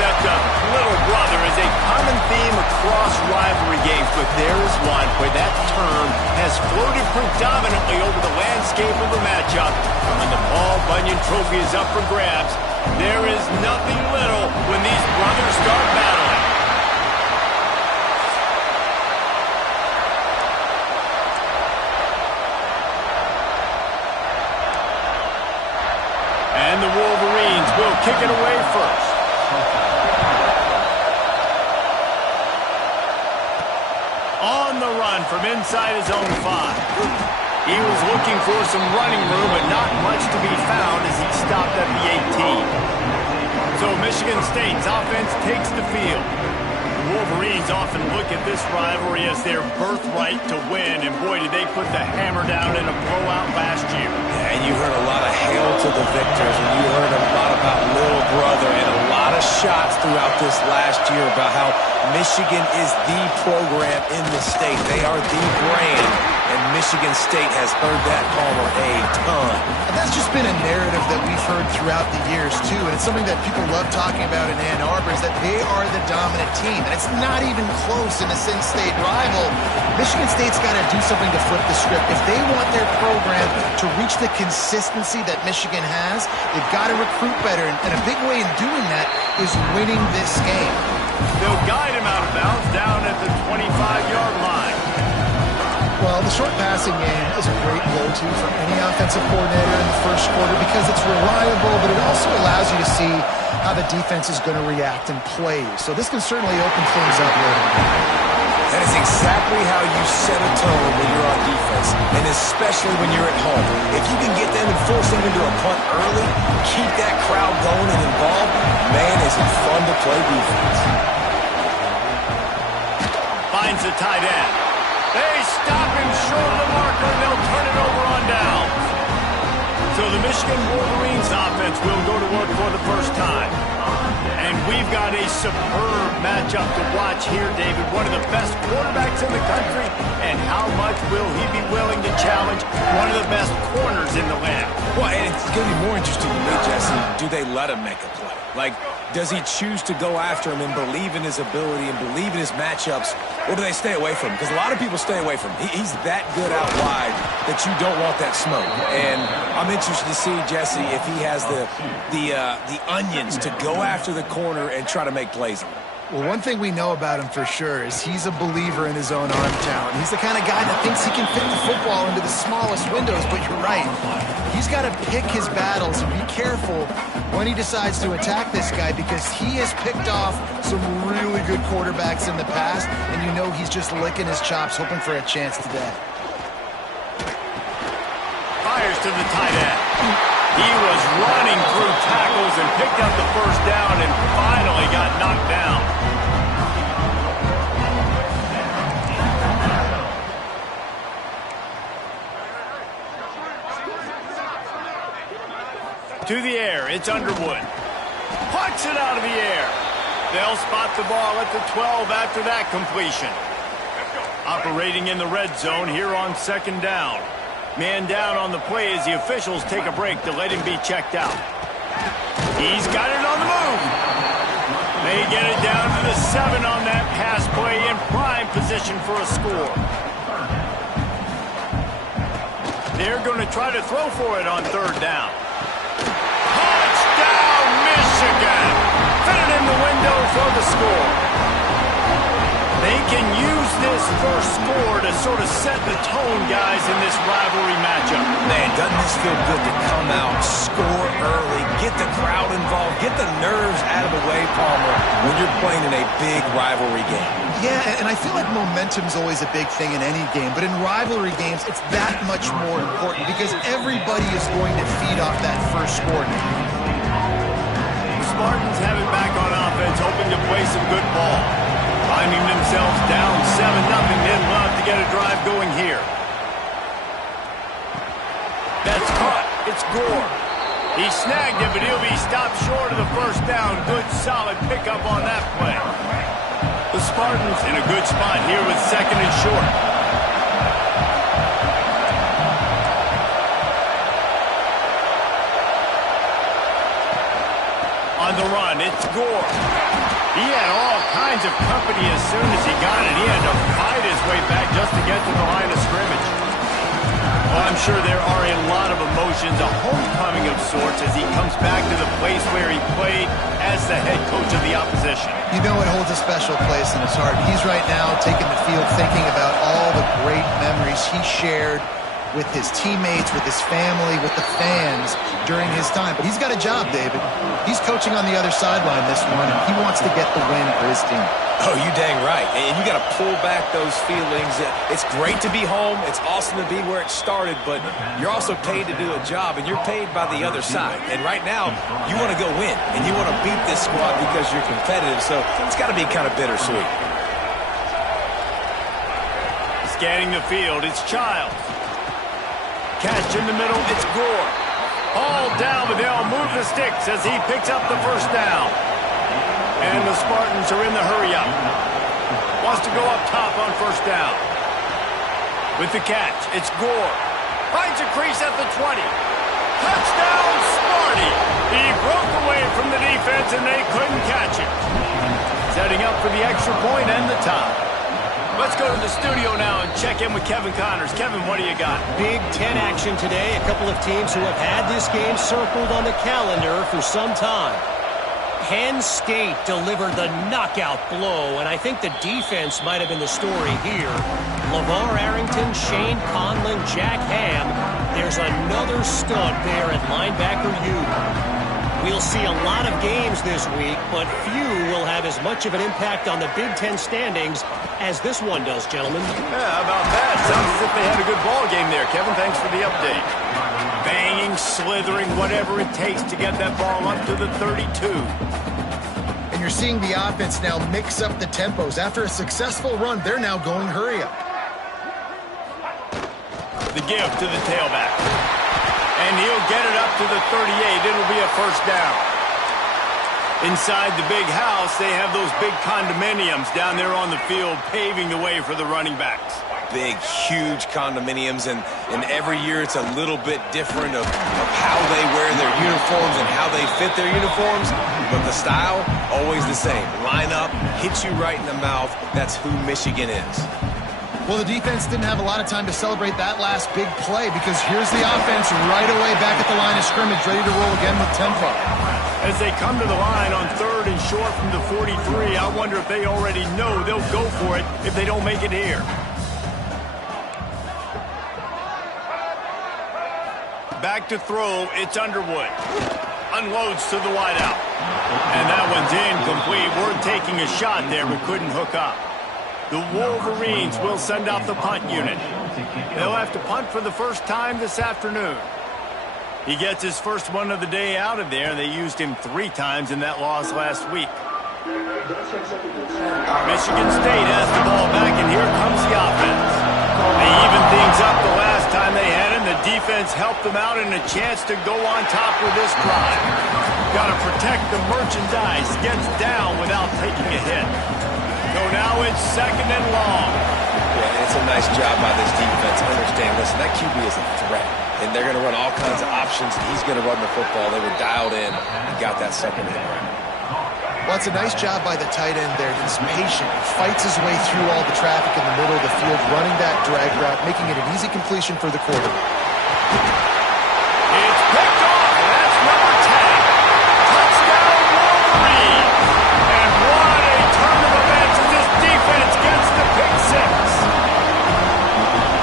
concept of little brother is a common theme across rivalry games, but there is one where that term has floated predominantly over the landscape of the matchup. And when the Paul Bunyan Trophy is up for grabs, there is nothing little when these brothers start battling. And the Wolverines will kick it away first. On the run from inside his own 5. He was looking for some running room, but not much to be found as he stopped at the 18. So Michigan State's offense takes the field. The Wolverines often look at this rivalry as their birthright to win, and boy, did they put the hammer down in a blowout last year. Yeah, and you heard a lot of hail to the victors, and you heard a lot about little brother, and a lot of shots throughout this last year about how Michigan is the program in the state. They are the brand, and Michigan State has heard that, Palmer, a ton. And that's just been a narrative that we've heard throughout the years, too, and it's something that people love talking about in Ann Arbor, is that they are the dominant team, and it's not even close in a Sin State rival. Michigan State's got to do something to flip the script. If they want their program to reach the consistency that Michigan has, they've got to recruit better, and a big way in doing that is winning this game. They'll guide him out of bounds down at the 25-yard line. Well, the short passing game is a great go-to for any offensive coordinator in the first quarter because it's reliable, but it also allows you to see how the defense is going to react and play. So this can certainly open things up later. That is exactly how you set a tone when you're on defense, and especially when you're at home. If you can get them and force them into a punt early, keep that crowd going and involved, man, is it fun to play defense. Finds the tight end. They stop him short of the marker, and they'll turn it over on downs. So the Michigan Wolverines offense will go to work for the first time. And we've got a superb matchup to watch here, David. One of the best quarterbacks in the country. And how much will he be willing to challenge one of the best corners in the land? Well, and it's going to be more interesting to me, Jesse. Do they let him make a play? Like, does he choose to go after him and believe in his ability and believe in his matchups, or do they stay away from him? Because a lot of people stay away from him. He's that good out wide that you don't want that smoke. And I'm interested to see, Jesse, if he has the onions to go after the corner and try to make plays on him. Well, one thing we know about him for sure is he's a believer in his own arm talent. He's the kind of guy that thinks he can fit the football into the smallest windows, but you're right. He's got to pick his battles and be careful when he decides to attack this guy because he has picked off some really good quarterbacks in the past, and you know he's just licking his chops, hoping for a chance today. Fires to the tight end. He was running through tackles and picked up the first down and finally got knocked down. To the air, it's Underwood. Puts it out of the air. They'll spot the ball at the 12 after that completion. Operating in the red zone here on second down. Man down on the play as the officials take a break to let him be checked out. He's got it on the move. They get it down to the 7 on that pass play in prime position for a score. They're going to try to throw for it on third down. Touchdown, Michigan! Fitted in the window for the score. They can use this first score to sort of set the tone, guys, in this rivalry matchup. Man, doesn't this feel good to come out, score early, get the crowd involved, get the nerves out of the way, Palmer, when you're playing in a big rivalry game? Yeah, and I feel like momentum's always a big thing in any game, but in rivalry games, it's that much more important because everybody is going to feed off that first score. The Spartans have it back on offense, hoping to play some good ball. Finding themselves down 7-0, they'd love to get a drive going here. That's caught. It's Gore. He snagged it, but he'll be stopped short of the first down. Good, solid pickup on that play. The Spartans in a good spot here with second and short. On the run, it's Gore. He had all kinds of company as soon as he got it. He had to fight his way back just to get to the line of scrimmage. Well, I'm sure there are a lot of emotions, a homecoming of sorts, as he comes back to the place where he played as the head coach of the opposition. You know it holds a special place in his heart. He's right now taking the field thinking about all the great memories he shared with his teammates, with his family, with the fans during his time. But he's got a job, David. He's coaching on the other sideline this one, and he wants to get the win for his team. Oh, you dang right. And you got to pull back those feelings. It's great to be home. It's awesome to be where it started, but you're also paid to do a job, and you're paid by the other side. And right now, you want to go win, and you want to beat this squad because you're competitive, so it's got to be kind of bittersweet. Scanning the field, it's Childs. Catch in the middle, it's Gore. All down, but they'll move the sticks as he picks up the first down. And the Spartans are in the hurry-up. Wants to go up top on first down. With the catch, it's Gore. Finds a crease at the 20. Touchdown, Sparty! He broke away from the defense, and they couldn't catch him. Setting up for the extra point and the tie. Let's go to the studio now and check in with Kevin Connors. Kevin, what do you got? Big Ten action today. A couple of teams who have had this game circled on the calendar for some time. Penn State delivered the knockout blow, and I think the defense might have been the story here. LeVar Arrington, Shane Conlon, Jack Ham. There's another stud there at linebacker U. We'll see a lot of games this week, but few will have as much of an impact on the Big Ten standings as this one does, gentlemen. Yeah, how about that? Sounds as if they had a good ball game there. Kevin, thanks for the update. Banging, slithering, whatever it takes to get that ball up to the 32. And you're seeing the offense now mix up the tempos. After a successful run, they're now going hurry up. The give to the tailback. And he'll get it up to the 38. It'll be a first down. Inside the big house, they have those big condominiums down there on the field paving the way for the running backs. Big, huge condominiums, and every year it's a little bit different of how they wear their uniforms and how they fit their uniforms, but the style, always the same. Line up, hit you right in the mouth. That's who Michigan is. Well, the defense didn't have a lot of time to celebrate that last big play because here's the offense right away back at the line of scrimmage, ready to roll again with tempo. As they come to the line on 3rd and short from the 43, I wonder if they already know they'll go for it if they don't make it here. Back to throw, it's Underwood. Unloads to the wideout. And that one's incomplete. We're taking a shot there, but couldn't hook up. The Wolverines will send out the punt unit. They'll have to punt for the first time this afternoon. He gets his first one of the day out of there. They used him 3 times in that loss last week. Michigan State has the ball back, and here comes the offense. They even things up the last time they had him. The defense helped them out and a chance to go on top with this drive. Got to protect the merchandise. Gets down without taking a hit. So now it's 2nd and long. Yeah, it's a nice job by this defense. Understand, listen, that QB is a threat. And they're going to run all kinds of options, and he's going to run the football. They were dialed in and got that second hit right. Well, it's a nice job by the tight end there. He's patient. He fights his way through all the traffic in the middle of the field, running that drag route, making it an easy completion for the quarterback. It's picked off, and that's number 10. Touchdown, Wolverine. And what a turn of events as this defense gets the pick 6.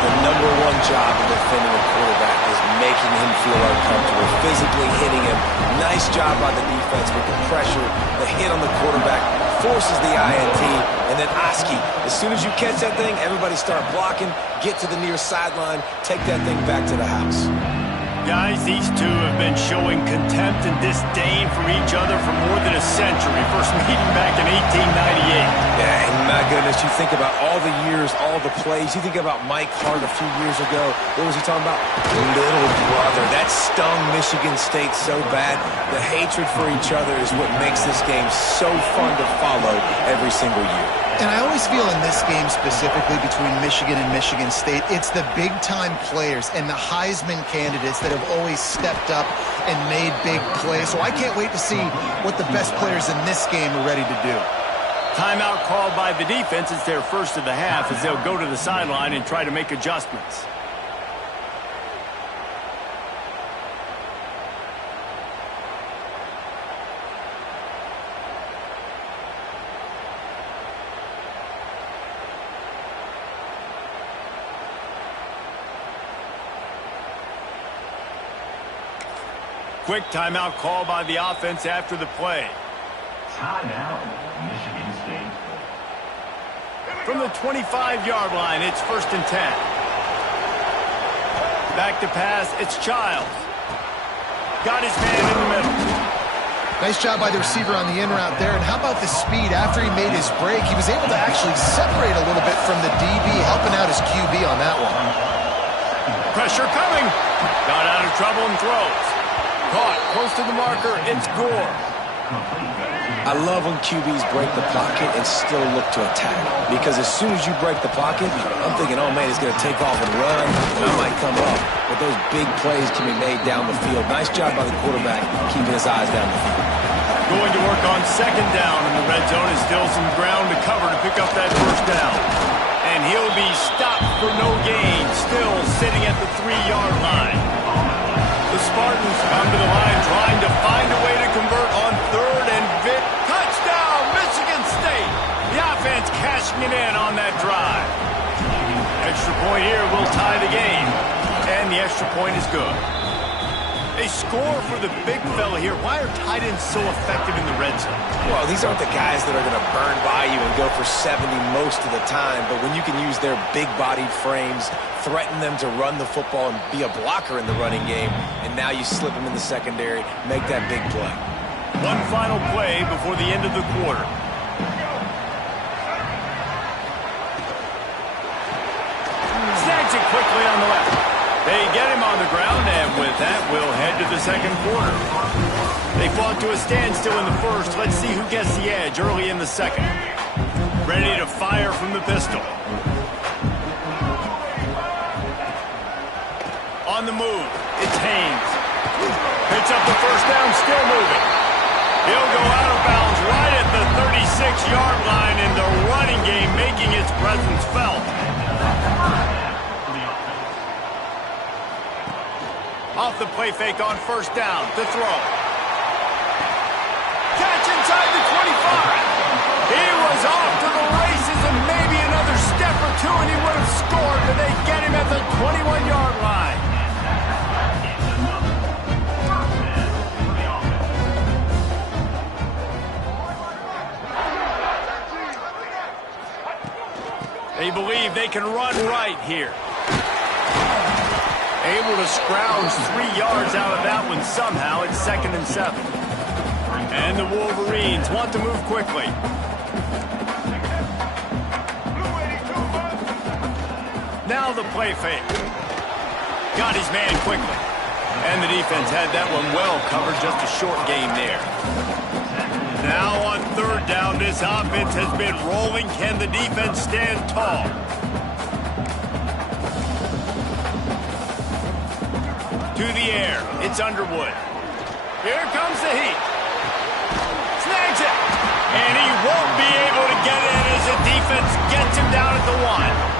The number one job of defending a quarterback is making him feel uncomfortable, physically hitting him. Nice job by the defense with the pressure, the hit on the quarterback, forces the INT, and then Oski. As soon as you catch that thing, everybody start blocking, get to the near sideline, take that thing back to the house. Guys, these two have been showing contempt and disdain for each other for more than a century. First meeting back in 1898. Yeah, and my goodness, you think about all the years, all the plays. You think about Mike Hart a few years ago. What was he talking about? Little brother. That stung Michigan State so bad. The hatred for each other is what makes this game so fun to follow every single year. And I always feel in this game specifically between Michigan and Michigan State, it's the big-time players and the Heisman candidates that have always stepped up and made big plays. So I can't wait to see what the best players in this game are ready to do. Timeout called by the defense. It's their first of the half as they'll go to the sideline and try to make adjustments. Quick timeout call by the offense after the play. Timeout, Michigan State. From the 25-yard line, it's 1st and 10. Back to pass, it's Childs. Got his man in the middle. Nice job by the receiver on the in route there. And how about the speed after he made his break? He was able to actually separate a little bit from the DB, helping out his QB on that one. Pressure coming. Got out of trouble and throws. Caught close to the marker, it's Gore. I love when QBs break the pocket and still look to attack. Because as soon as you break the pocket, I'm thinking, oh man, he's going to take off and run, and I might come up. But those big plays can be made down the field. Nice job by the quarterback keeping his eyes down the field. Going to work on 2nd down in the red zone is still some ground to cover to pick up that 1st down. And he'll be stopped for no gain, still sitting at the 3-yard line. The Spartans come to the line trying to find a way to convert on 3rd and Vic. Touchdown, Michigan State. The offense cashing it in on that drive. Extra point here will tie the game. And the extra point is good. They score for the big fella here. Why are tight ends so effective in the red zone? Well, these aren't the guys that are going to burn by you and go for 70 most of the time, but when you can use their big-bodied frames, threaten them to run the football and be a blocker in the running game, and now you slip them in the secondary, make that big play. One final play before the end of the quarter. Snags it quickly on the left. They get him on the ground, and with that, we'll head to the 2nd quarter. They fought to a standstill in the 1st. Let's see who gets the edge early in the 2nd. Ready to fire from the pistol. On the move, it's Haynes. Picks up the 1st down, still moving. He'll go out of bounds right at the 36-yard line in the running game, making its presence felt. Off the play fake on 1st down to throw. Catch inside the 25. He was off to the races and maybe another step or two and he would have scored, but they get him at the 21-yard line. They believe they can run right here. Able to scrounge 3 yards out of that one somehow. It's 2nd and 7. And the Wolverines want to move quickly. Now the play fake. Got his man quickly. And the defense had that one well covered. Just a short game there. Now on 3rd down, this offense has been rolling. Can the defense stand tall? To the air, it's Underwood. Here comes the heat. Snags it. And he won't be able to get in as the defense gets him down at the 1.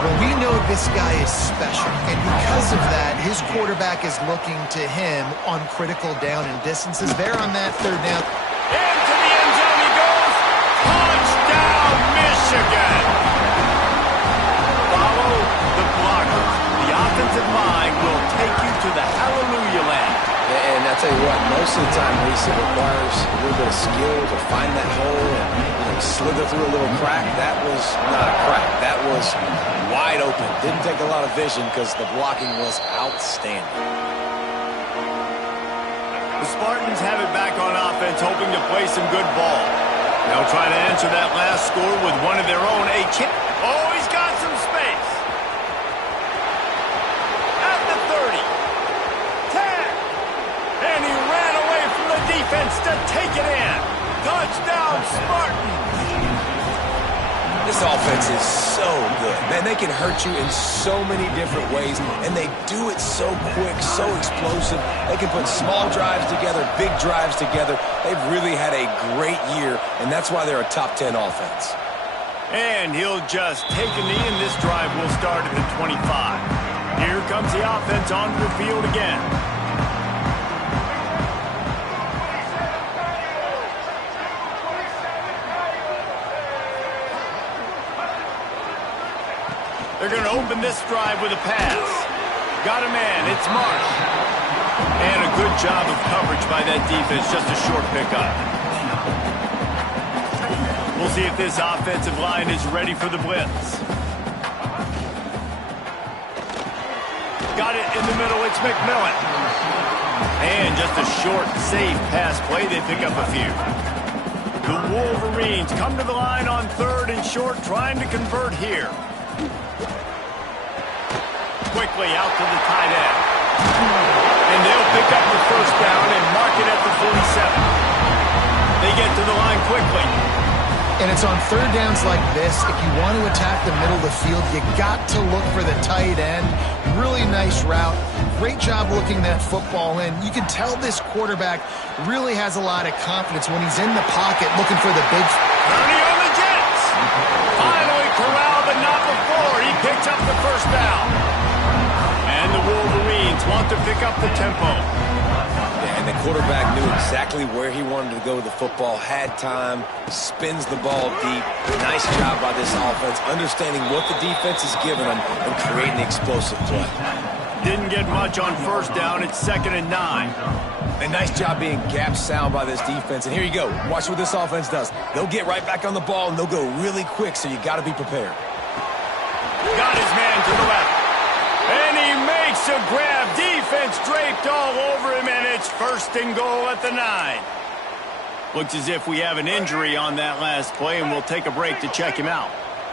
Well, we know this guy is special, and because of that, his quarterback is looking to him on critical down and distances. There on that 3rd down. Into the end zone he goes. Touchdown, Michigan. Follow the blocker. The offensive line will take you to the hallelujah land. And I tell you what, most of the time, Reese, it requires a little bit of skill to find that hole and slither through a little crack. That was not a crack. That was wide open. Didn't take a lot of vision because the blocking was outstanding. The Spartans have it back on offense, hoping to play some good ball. They'll try to answer that last score with one of their own. Oh, he's got some space. At the 30. 10. And he ran away from the defense to take it in. Touchdown, Spartans. This offense is so good. Man, they can hurt you in so many different ways, and they do it so quick, so explosive. They can put small drives together, big drives together. They've really had a great year, and that's why they're a top 10 offense. And he'll just take a knee, and this drive will start at the 25. Here comes the offense onto the field again. They're going to open this drive with a pass. Got a man. It's Marsh. And a good job of coverage by that defense. Just a short pickup. We'll see if this offensive line is ready for the blitz. Got it in the middle. It's McMillan. And just a short, safe pass play. They pick up a few. The Wolverines come to the line on 3rd and short, trying to convert here. Quickly out to the tight end. And they'll pick up the first down and mark it at the 47. They get to the line quickly. And it's on 3rd downs like this. If you want to attack the middle of the field, you got to look for the tight end. Really nice route. Great job looking that football in. You can tell this quarterback really has a lot of confidence when he's in the pocket looking for the big... Ernie on the Jets. Finally corralled, but not before. He picks up the first down. And the Wolverines want to pick up the tempo. Yeah, and the quarterback knew exactly where he wanted to go with the football, had time, spins the ball deep. Nice job by this offense, understanding what the defense is giving them and creating the explosive play. Didn't get much on first down. It's 2nd and 9. A nice job being gap sound by this defense. And here you go. Watch what this offense does. They'll get right back on the ball, and they'll go really quick, so you got to be prepared. Got his man to the left. And he makes a grab. Defense draped all over him, and it's 1st and goal at the 9. Looks as if we have an injury on that last play, and we'll take a break to check him out.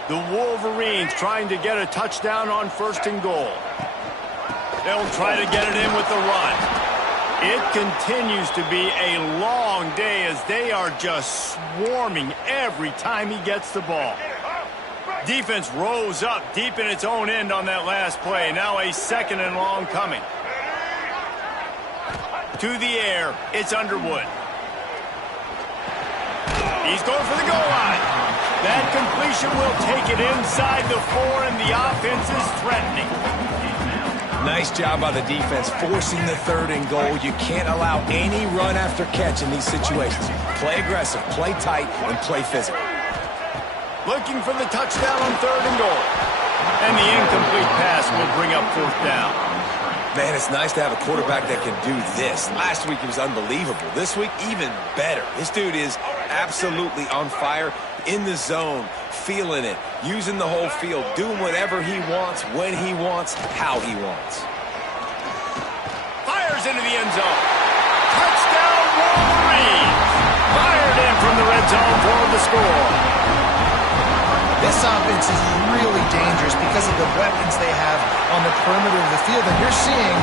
The Wolverines trying to get a touchdown on 1st and goal. They'll try to get it in with the run. It continues to be a long day as they are just swarming every time he gets the ball. Defense rose up deep in its own end on that last play. Now a 2nd and long coming. To the air, it's Underwood. He's going for the goal line. That completion will take it inside the 4, and the offense is threatening. Nice job by the defense forcing the 3rd and goal. You can't allow any run after catch in these situations. Play aggressive, play tight, and play physical. Looking for the touchdown on 3rd and goal. And the incomplete pass will bring up 4th down. Man, it's nice to have a quarterback that can do this. Last week, he was unbelievable. This week, even better. This dude is absolutely on fire, in the zone, feeling it, using the whole field, doing whatever he wants, when he wants, how he wants. Fires into the end zone. Touchdown, Wolverines. Fired in from the red zone for the score. This offense is really dangerous because of the weapons they have on the perimeter of the field. And you're seeing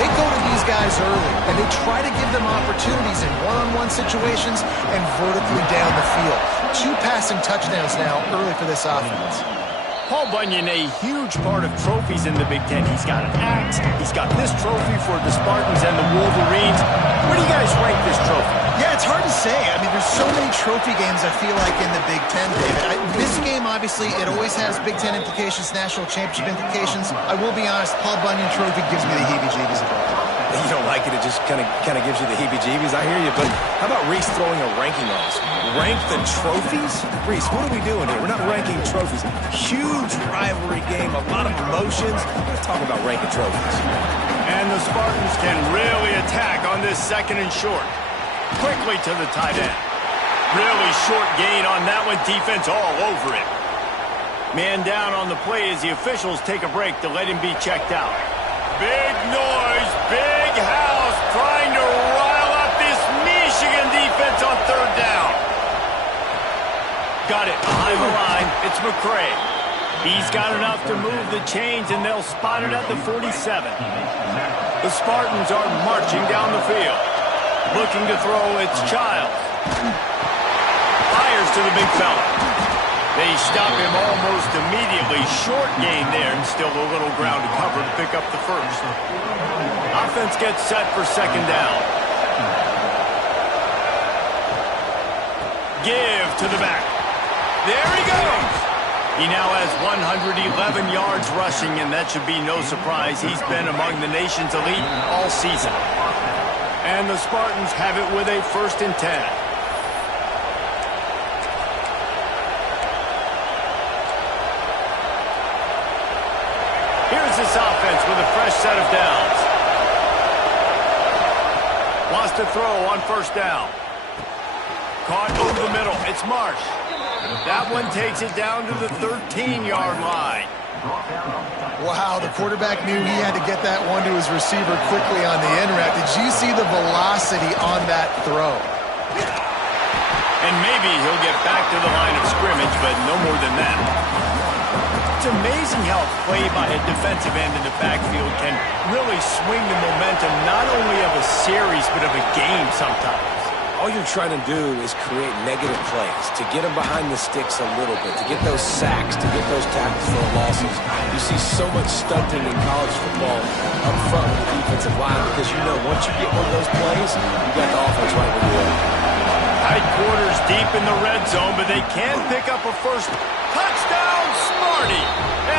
they go to these guys early, and they try to give them opportunities in one-on-one situations and vertically down the field. 2 passing touchdowns now early for this offense. Paul Bunyan, a huge part of trophies in the Big Ten. He's got an axe. He's got this trophy for the Spartans and the Wolverines. Where do you guys rank this trophy? Yeah, it's hard to say. I mean, there's so many trophy games, I feel like, in the Big Ten, David. This game, obviously, it always has Big Ten implications, national championship implications. I will be honest, Paul Bunyan Trophy gives me the heebie-jeebies of all. You don't like it, it just kind of gives you the heebie-jeebies. I hear you, but how about Reese throwing a ranking on us? Rank the trophies? Reese, what are we doing here? We're not ranking trophies. Huge rivalry game, a lot of emotions. We're talking about ranking trophies. And the Spartans can really attack on this 2nd and short. Quickly to the tight end. Really short gain on that one. Defense all over it. Man down on the play as the officials take a break to let him be checked out. Big noise, big house, trying to rile up this Michigan defense on 3rd down. Got it behind the line. It's McCray. He's got enough to move the chains, and they'll spot it at the 47. The Spartans are marching down the field. Looking to throw, it's Childs. Fires to the big fella. They stop him almost immediately. Short gain there, and still a little ground to cover to pick up the first. Offense gets set for second down. Give to the back. There he goes. He now has 111 yards rushing, and that should be no surprise. He's been among the nation's elite all season. And the Spartans have it with a 1st and 10. Here's this offense with a fresh set of downs. Wants to throw on 1st down. Caught over the middle. It's Marsh. That one takes it down to the 13-yard line. Wow, the quarterback knew he had to get that one to his receiver quickly on the end route. Did you see the velocity on that throw? And maybe he'll get back to the line of scrimmage, but no more than that. It's amazing how a play by a defensive end in the backfield can really swing the momentum not only of a series, but of a game sometimes. All you're trying to do is create negative plays, to get them behind the sticks a little bit, to get those sacks, to get those tackles for losses. You see so much stunting in college football up front with the defensive line because you know once you get one of those plays, you got the offense right where you are. Tight quarters deep in the red zone, but they can pick up a first touchdown, Smarty.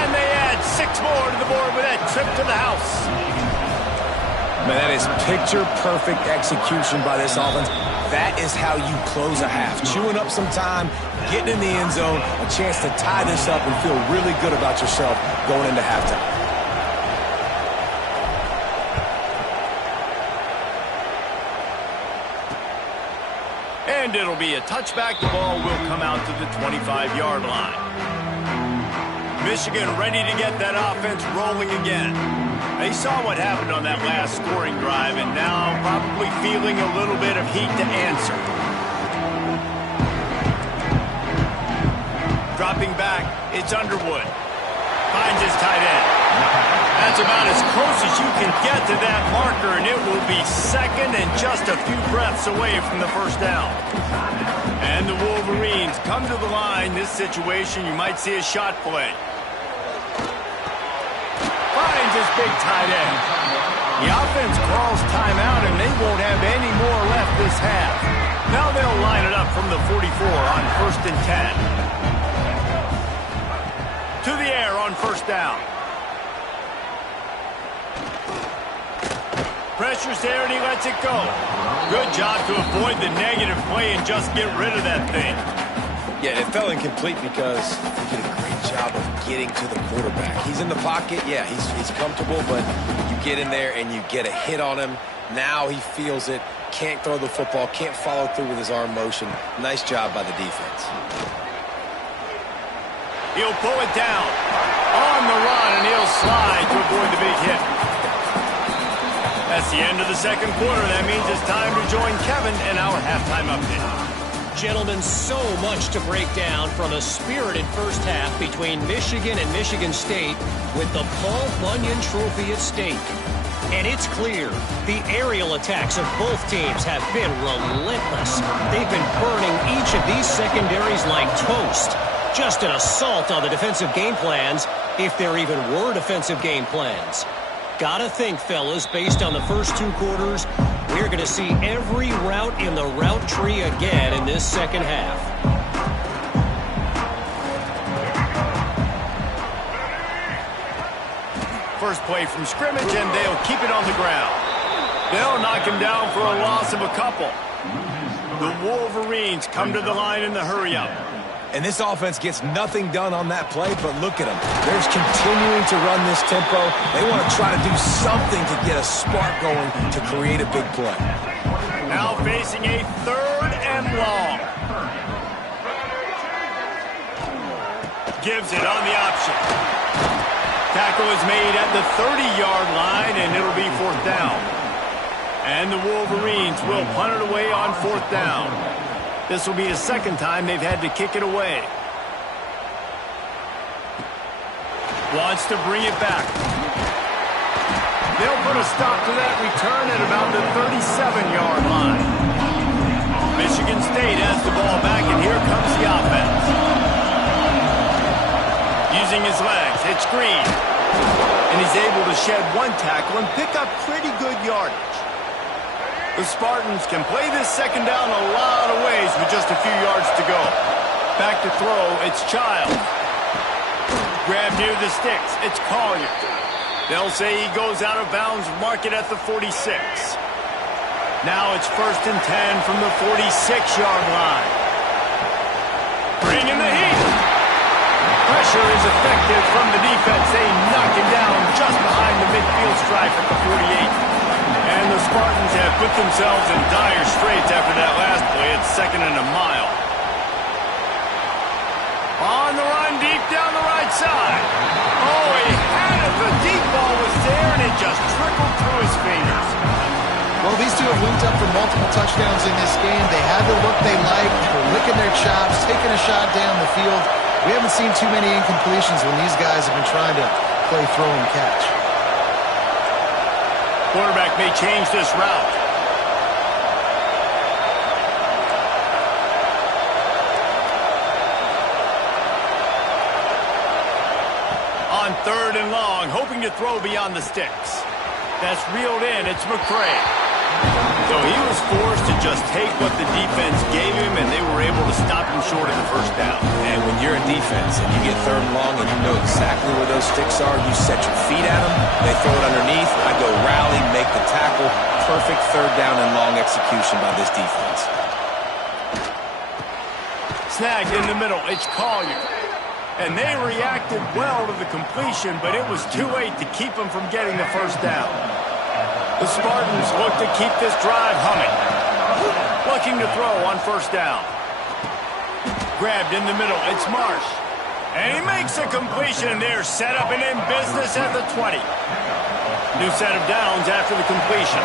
And they add 6 more to the board with that trip to the house. Man, that is picture-perfect execution by this offense. That is how you close a half. Chewing up some time, getting in the end zone, a chance to tie this up and feel really good about yourself going into halftime. And it'll be a touchback. The ball will come out to the 25-yard line. Michigan ready to get that offense rolling again. They saw what happened on that last scoring drive, and now probably feeling a little bit of heat to answer. Dropping back, it's Underwood. Finds his tight end. That's about as close as you can get to that marker, and it will be second and just a few breaths away from the 1st down. And the Wolverines come to the line. This situation, you might see a shot play. Finds his big tight end. The offense calls timeout, and they won't have any more left this half. Now they'll line it up from the 44 on 1st and 10. To the air on 1st down. Pressure's there, and he lets it go. Good job to avoid the negative play and just get rid of that thing. Yeah, it fell incomplete because he did a great job of getting to the quarterback. He's in the pocket. Yeah, he's comfortable, but you get in there and you get a hit on him. Now he feels it. Can't throw the football. Can't follow through with his arm motion. Nice job by the defense. He'll pull it down. On the run, and he'll slide to avoid the big hit. That's the end of the 2nd quarter. That means it's time to join Kevin in our halftime update. Gentlemen, so much to break down from a spirited 1st half between Michigan and Michigan State with the Paul Bunyan Trophy at stake. And it's clear the aerial attacks of both teams have been relentless. They've been burning each of these secondaries like toast. Just an assault on the defensive game plans, if there even were defensive game plans. Gotta think, fellas, based on the first 2 quarters, we're going to see every route in the route tree again in this 2nd half. First play from scrimmage, and they'll keep it on the ground. They'll knock him down for a loss of a couple. The Wolverines come to the line in the hurry-up. And this offense gets nothing done on that play, but look at them. They're continuing to run this tempo. They want to try to do something to get a spark going to create a big play. Now facing a 3rd and long. Gives it on the option. Tackle is made at the 30-yard line, and it'll be 4th down. And the Wolverines will punt it away on 4th down. This will be the 2nd time they've had to kick it away. Wants to bring it back. They'll put a stop to that return at about the 37-yard line. Michigan State has the ball back, and here comes the offense. using his legs. It's Green. And he's able to shed one tackle and pick up pretty good yardage. The Spartans can play this second down a lot of ways with just a few yards to go. Back to throw, it's Child. Grab near the sticks, it's Collier. They'll say he goes out of bounds, mark it at the 46. Now it's 1st and 10 from the 46-yard line. Bring in the heat. Pressure is effective from the defense. They knock him down just behind the midfield stripe at the 48. And the Spartans have put themselves in dire straits after that last play. It's 2nd and a mile. On the run, deep down the right side. Oh, he had it. The deep ball was there, and it just trickled through his fingers. Well, these two have linked up for multiple touchdowns in this game. They had the look they liked. They're licking their chops, taking a shot down the field. We haven't seen too many incompletions when these guys have been trying to play throw and catch. Quarterback may change this route. On 3rd and long, hoping to throw beyond the sticks. That's reeled in. It's McCray. So he was forced to just take what the defense gave him, and they were able to stop him short of the first down. And when you're a defense and you get 3rd and long and you know exactly where those sticks are, you set your feet at them, they throw it underneath, I go rally, make the tackle. Perfect 3rd down and long execution by this defense. Snagged in the middle, it's Collier. And they reacted well to the completion, but it was too late to keep them from getting the first down. The Spartans look to keep this drive humming. Looking to throw on 1st down. Grabbed in the middle, it's Marsh. And he makes a completion. They're set up and in business at the 20. New set of downs after the completion.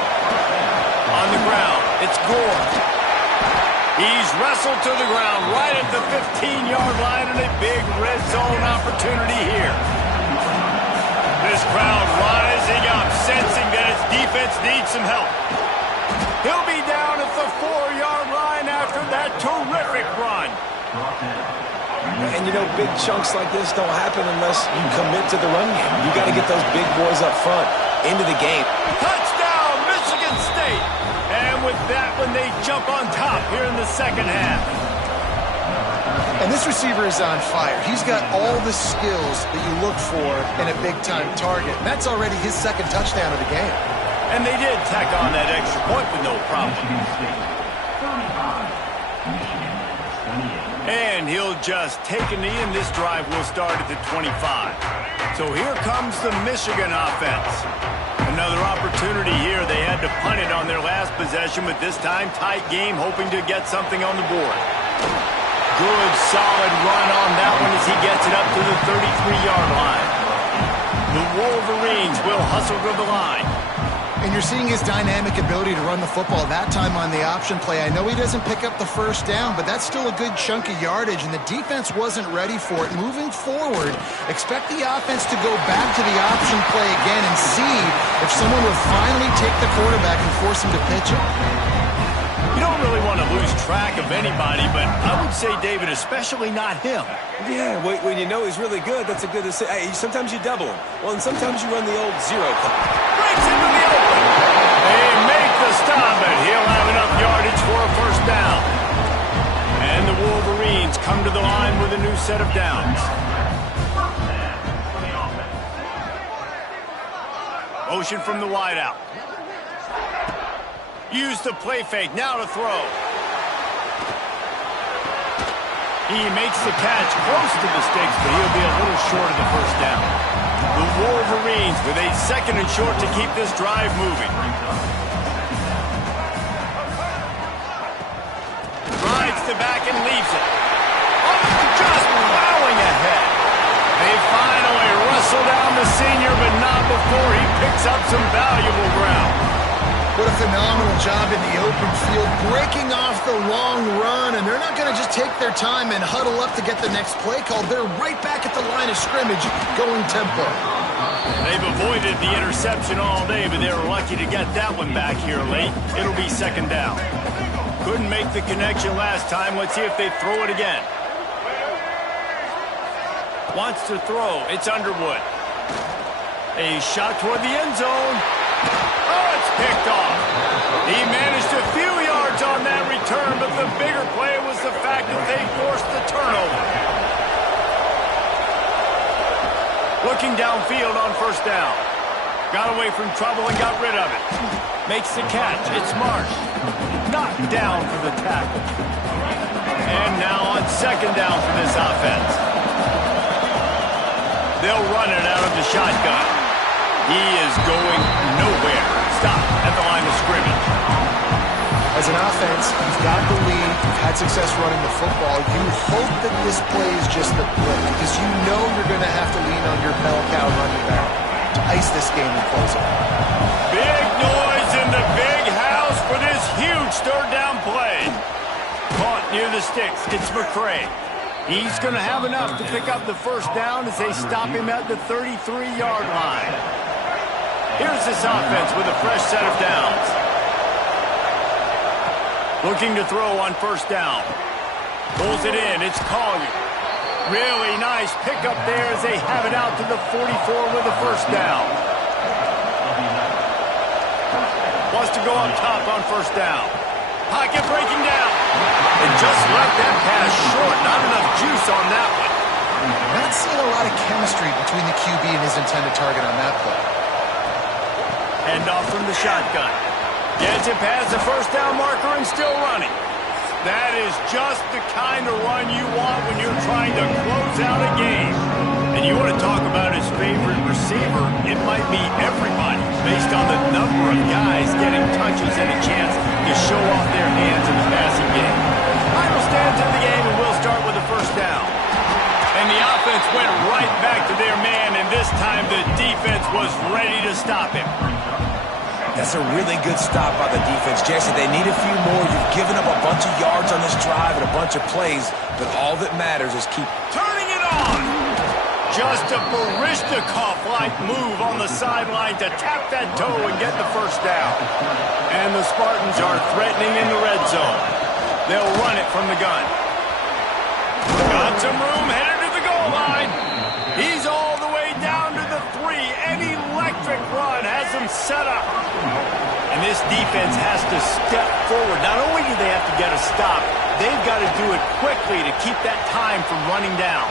On the ground, it's Gore. He's wrestled to the ground right at the 15-yard line, and a big red zone opportunity here. This crowd rising up, sensing that its defense needs some help. He'll be down at the 4-yard line after that terrific run. And, you know, big chunks like this don't happen unless you commit to the run game. You got to get those big boys up front into the game. Touchdown, Michigan State. And with that one, they jump on top here in the second half. And this receiver is on fire. He's got all the skills that you look for in a big-time target. That's already his 2nd touchdown of the game. And they did tack on that extra point with no problem. And he'll just take a knee, and this drive will start at the 25. So here comes the Michigan offense. Another opportunity here. They had to punt it on their last possession, but this time tight game, hoping to get something on the board. Good, solid run on that one as he gets it up to the 33-yard line. The Wolverines will hustle to the line. And you're seeing his dynamic ability to run the football, that time on the option play. I know he doesn't pick up the first down, but that's still a good chunk of yardage, and the defense wasn't ready for it. Moving forward, expect the offense to go back to the option play again and see if someone will finally take the quarterback and force him to pitch it. You don't really want to lose track of anybody, but I would say, David, especially not him. Yeah, when you know he's really good, that's a good decision. Hey, sometimes you double him. Well, and sometimes you run the old zero cut. Breaks into the open. They make the stop, and he'll have enough yardage for a first down. And the Wolverines come to the line with a new set of downs. Motion from the wideout. Use the play fake, now to throw. He makes the catch close to the sticks, but he'll be a little short of the first down. The Wolverines with a 2nd and short to keep this drive moving. Rides the back and leaves it. Oh, just plowing ahead. They finally wrestle down the senior, but not before he picks up some valuable ground. What a phenomenal job in the open field, breaking off the long run, and they're not going to just take their time and huddle up to get the next play called. They're right back at the line of scrimmage, going tempo. They've avoided the interception all day, but they were lucky to get that one back here late. It'll be 2nd down. Couldn't make the connection last time. Let's see if they throw it again. Wants to throw. It's Underwood. A shot toward the end zone. Oh, it's picked off. He managed a few yards on that return, but the bigger play was the fact that they forced the turnover. Looking downfield on first down. Got away from trouble and got rid of it. Makes the catch. It's Marsh. Knocked down for the tackle. And now on second down for this offense. They'll run it out of the shotgun. He is going nowhere. Stop at the line of scrimmage. As an offense, you've got the lead, you've had success running the football. You hope that this play is just the play, because you know you're going to have to lean on your bell cow running back to ice this game and close it. Big noise in the big house for this huge third down play. Caught near the sticks. It's McCray. He's going to have enough to pick up the first down as they stop him at the 33-yard line. Here's this offense with a fresh set of downs. Looking to throw on first down. Pulls it in. It's Collier. Really nice pickup there as they have it out to the 44 with a first down. Wants to go up top on first down. Pocket breaking down. And just left that pass short. Not enough juice on that one. Not seeing a lot of chemistry between the QB and his intended target on that play. Hand off from the shotgun. Gets it past the first down marker and still running. That is just the kind of run you want when you're trying to close out a game. And you want to talk about his favorite receiver, it might be everybody, based on the number of guys getting touches and a chance to show off their hands in the passing game. Final stands in the game, and we'll start with the first down. And the offense went right back to their man, and this time the defense was ready to stop him. That's a really good stop by the defense. Jason, they need a few more. You've given up a bunch of yards on this drive and a bunch of plays, but all that matters is keep turning it on. Just a Baryshnikov-like move on the sideline to tap that toe and get the first down. And the Spartans are threatening in the red zone. They'll run it from the gun. Got some room, headed to the goal line. He's all the way down to the 3. An electric run has him set up. And this defense has to step forward. Not only do they have to get a stop, they've got to do it quickly to keep that time from running down.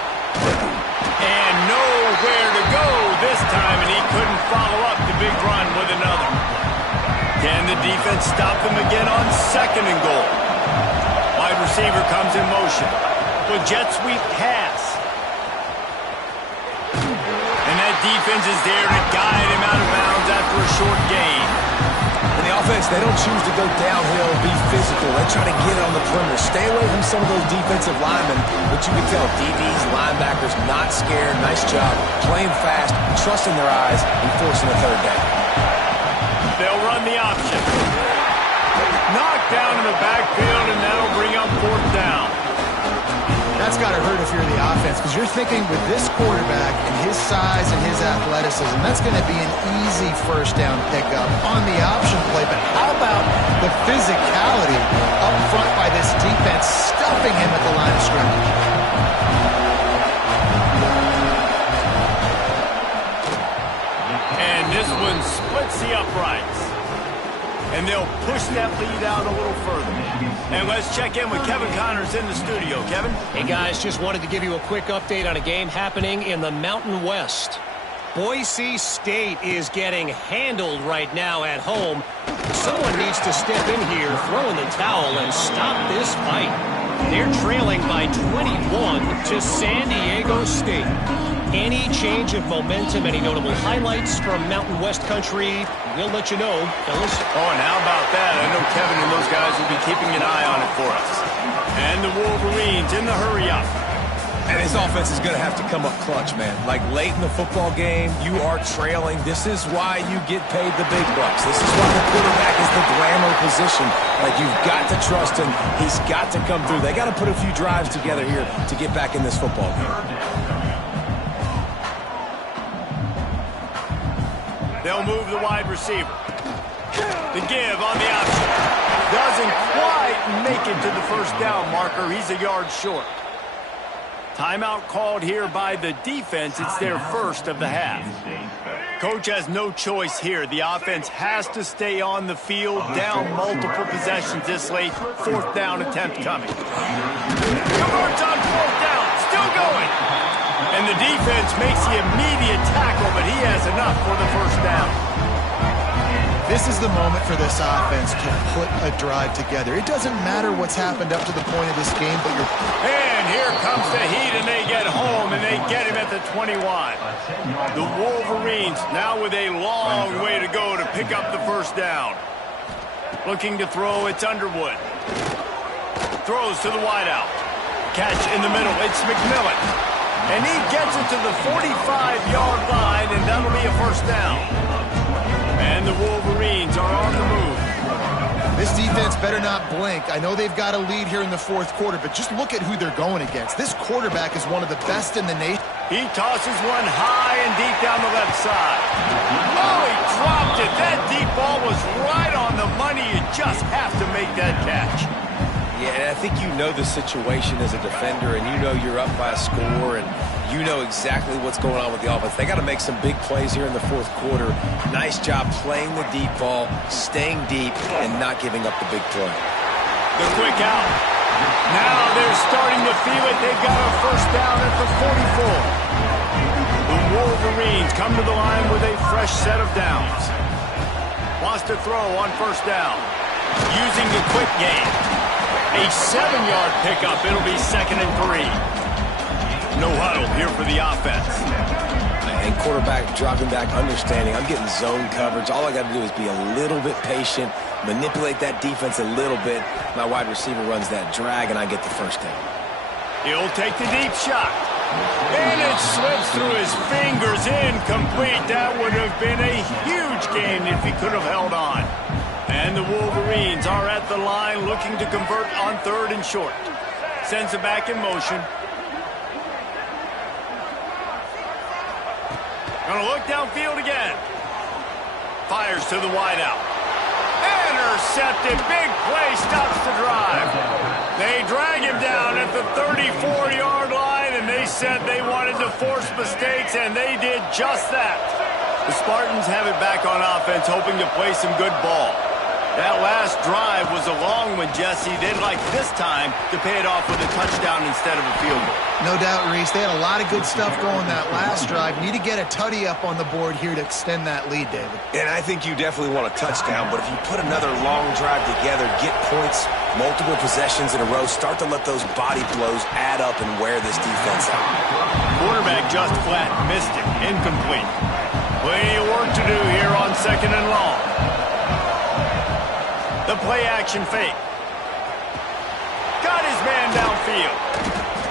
And nowhere to go this time, and he couldn't follow up the big run with another. Can the defense stop them again on second and goal? Wide receiver comes in motion. With jet sweep pass. And that defense is there to guide him out of bounds after a short gain. In the offense, they don't choose to go downhill, be physical. They try to get it on the perimeter. Stay away from some of those defensive linemen, but you can tell DBs, linebackers, not scared. Nice job. Playing fast, trusting their eyes, and forcing a third down. They'll run the option. Knocked down in the backfield, and that'll bring up fourth down. That's got to hurt if you're the offense, because you're thinking with this quarterback and his size and his athleticism, that's going to be an easy first down pickup on the option play. But how about the physicality up front by this defense, stuffing him at the line of scrimmage? And this one splits the uprights. And they'll push that lead out a little further. And let's check in with Kevin Connors in the studio. Kevin? Hey, guys, just wanted to give you a quick update on a game happening in the Mountain West. Boise State is getting handled right now at home. Someone needs to step in here, throw in the towel, and stop this fight. They're trailing by 21 to San Diego State. Any change of momentum, any notable highlights from Mountain West country, we'll let you know, fellas. Oh, and how about that? I know Kevin and those guys will be keeping an eye on it for us. And the Wolverines in the hurry-up. And his offense is going to have to come up clutch, man. Like late in the football game, you are trailing. This is why you get paid the big bucks. This is why the quarterback is the glamour position. Like, you've got to trust him. He's got to come through. They got to put a few drives together here to get back in this football game. They'll move the wide receiver. The give on the option. Doesn't quite make it to the first down marker. He's a yard short. Timeout called here by the defense. It's their first of the half. Coach has no choice here. The offense has to stay on the field, down multiple possessions this late. Fourth down attempt coming. Converts on fourth down, still going. And the defense makes the immediate tackle, but he has enough for the first down. This is the moment for this offense to put a drive together. It doesn't matter what's happened up to the point of this game, but you're... And here comes the heat, and they get home, and they get him at the 21. The Wolverines now with a long way to go to pick up the first down. Looking to throw, it's Underwood. Throws to the wideout. Catch in the middle, it's McMillan. And he gets it to the 45-yard line, and that'll be a first down. And the Wolverines are on the move. This defense better not blink. I know they've got a lead here in the fourth quarter, but just look at who they're going against. This quarterback is one of the best in the nation. He tosses one high and deep down the left side. Oh, he dropped it. That deep ball was right on the money. You just have to make that catch. Yeah, and I think you know the situation as a defender, and you know you're up by a score, and you know exactly what's going on with the offense. They got to make some big plays here in the fourth quarter. Nice job playing the deep ball, staying deep, and not giving up the big play. The quick out. Now they're starting to feel it. They've got a first down at the 44. The Wolverines come to the line with a fresh set of downs. Wants to throw on first down. Using the quick game. A 7-yard pickup. It'll be 2nd and 3. No huddle here for the offense. And quarterback dropping back, understanding I'm getting zone coverage. All I got to do is be a little bit patient, manipulate that defense a little bit. My wide receiver runs that drag, and I get the first down. He'll take the deep shot. And it slips through his fingers, incomplete. That would have been a huge gain if he could have held on. And the Wolverines are at the line looking to convert on 3rd and short. Sends it back in motion. Gonna look downfield again. Fires to the wideout. Intercepted. Big play stops the drive. They drag him down at the 34-yard line, and they said they wanted to force mistakes, and they did just that. The Spartans have it back on offense, hoping to play some good ball. That last drive was a long one, Jesse. They'd like this time to pay it off with a touchdown instead of a field goal. No doubt, Reese. They had a lot of good stuff going that last drive. Need to get a tutty up on the board here to extend that lead, David. And I think you definitely want a touchdown, but if you put another long drive together, get points, multiple possessions in a row, start to let those body blows add up and wear this defense out. Quarterback just flat, missed it, incomplete. Plenty of work to do here on 2nd and long. The play-action fake. Got his man downfield.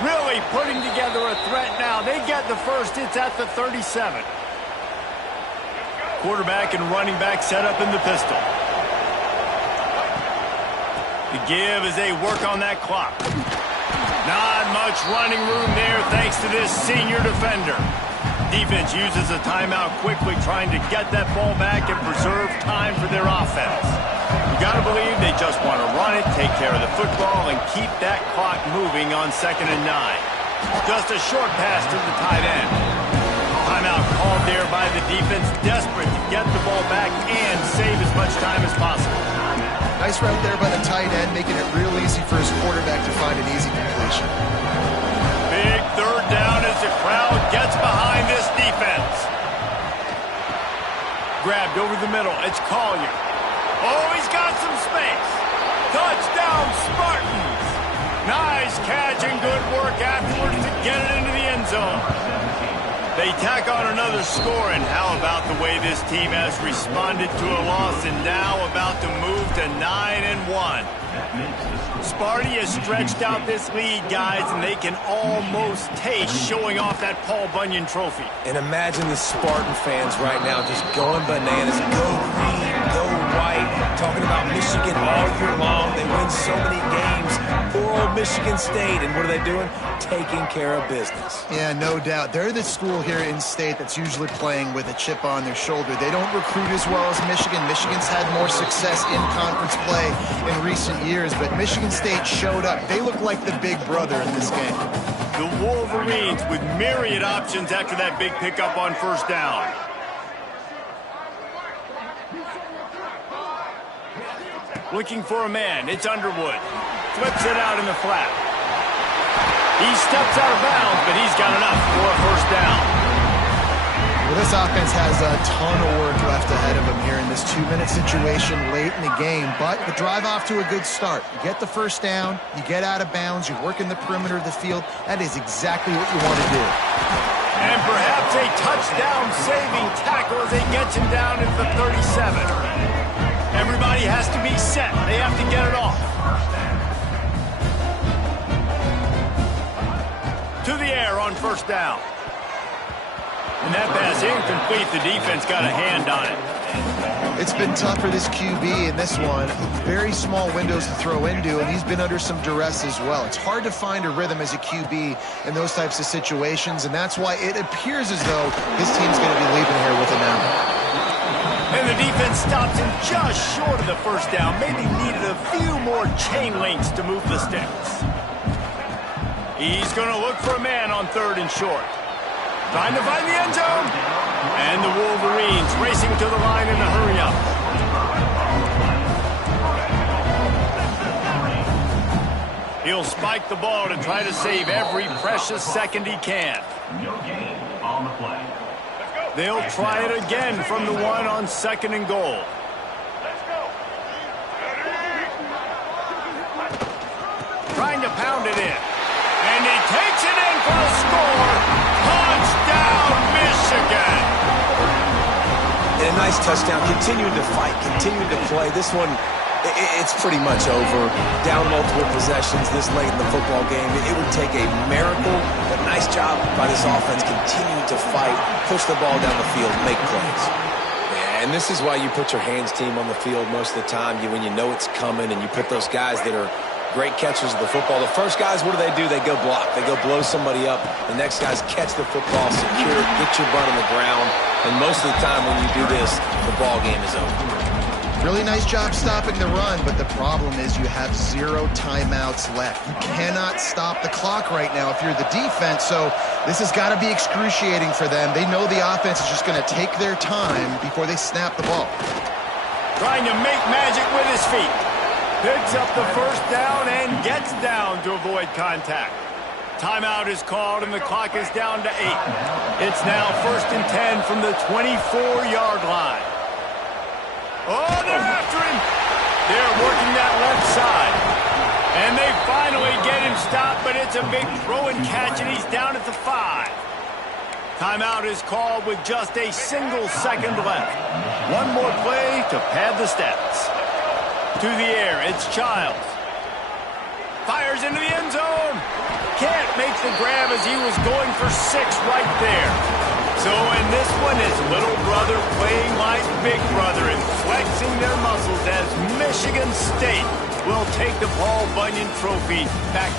Really putting together a threat now. They get the first. It's at the 37. Quarterback and running back set up in the pistol. The give as they work on that clock. Not much running room there thanks to this senior defender. Defense uses a timeout quickly, trying to get that ball back and preserve time for their offense. You got to believe they just want to run it, take care of the football, and keep that clock moving on 2nd and 9. Just a short pass to the tight end. Timeout called there by the defense, desperate to get the ball back and save as much time as possible. Nice route there by the tight end, making it real easy for his quarterback to find an easy completion. Big 3rd down as the crowd gets behind this defense. Grabbed over the middle. It's Collier. Oh, he's got some space. Touchdown, Spartans. Nice catch and good work afterwards to get it into the end zone. They tack on another score, and how about the way this team has responded to a loss and now about to move to 9-1. Sparty has stretched out this lead, guys, and they can almost taste showing off that Paul Bunyan trophy. And imagine the Spartan fans right now just going bananas. Go green, go white. Talking about Michigan all year long. They win so many games. Poor old Michigan State. And what are they doing? Taking care of business. Yeah, no doubt. They're the school here in state that's usually playing with a chip on their shoulder. They don't recruit as well as Michigan. Michigan's had more success in conference play in recent years, but Michigan State showed up. They look like the big brother in this game. The Wolverines with myriad options after that big pickup on first down. Looking for a man. It's Underwood. Flips it out in the flat. He steps out of bounds, but he's got enough for a first down. Well, this offense has a ton of work left ahead of them here in this 2-minute situation late in the game, but the drive off to a good start. You get the first down, you get out of bounds, you work in the perimeter of the field. That is exactly what you want to do. And perhaps a touchdown-saving tackle as they get him down at the 37. Everybody has to be set. They have to get it off. To the air on first down. And that pass incomplete. The defense got a hand on it. It's been tough for this QB in this one. Very small windows to throw into, and he's been under some duress as well. It's hard to find a rhythm as a QB in those types of situations, and that's why it appears as though his team's going to be leaving here with a now. And the defense stops him just short of the first down. Maybe needed a few more chain links to move the sticks. He's going to look for a man on third and short. Trying to find the end zone. And the Wolverines racing to the line in a hurry-up. He'll spike the ball to try to save every precious second he can. No gain on the play. They'll try it again from the one on second and goal. Trying to pound it in. And he takes it in for the score. Touchdown, Michigan. And a nice touchdown. Continuing to fight, continuing to play. This one, it's pretty much over. Down multiple possessions this late in the football game. It would take a miracle, but nice job by this offense continuing to fight, push the ball down the field, make plays. Yeah, and this is why you put your hands team on the field most of the time when you know it's coming, and you put those guys that are great catchers of the football. The first guys, what do? They go block. They go blow somebody up. The next guys catch the football, secure it, get your butt on the ground. And most of the time when you do this, the ball game is over. Really nice job stopping the run, but the problem is you have 0 timeouts left. You cannot stop the clock right now if you're the defense, so this has got to be excruciating for them. They know the offense is just going to take their time before they snap the ball. Trying to make magic with his feet. Picks up the first down and gets down to avoid contact. Timeout is called and the clock is down to 8. It's now 1st and 10 from the 24-yard line. Oh, they're after him. They're working that left side. And they finally get him stopped, but it's a big throw and catch, and he's down at the 5. Timeout is called with just a single second left. One more play to pad the stats. To the air, it's Childs. Fires into the end zone. Can't make the grab as he was going for 6 right there. So in this one, his little brother playing like big brother and flexing their muscles as Michigan State will take the Paul Bunyan Trophy back to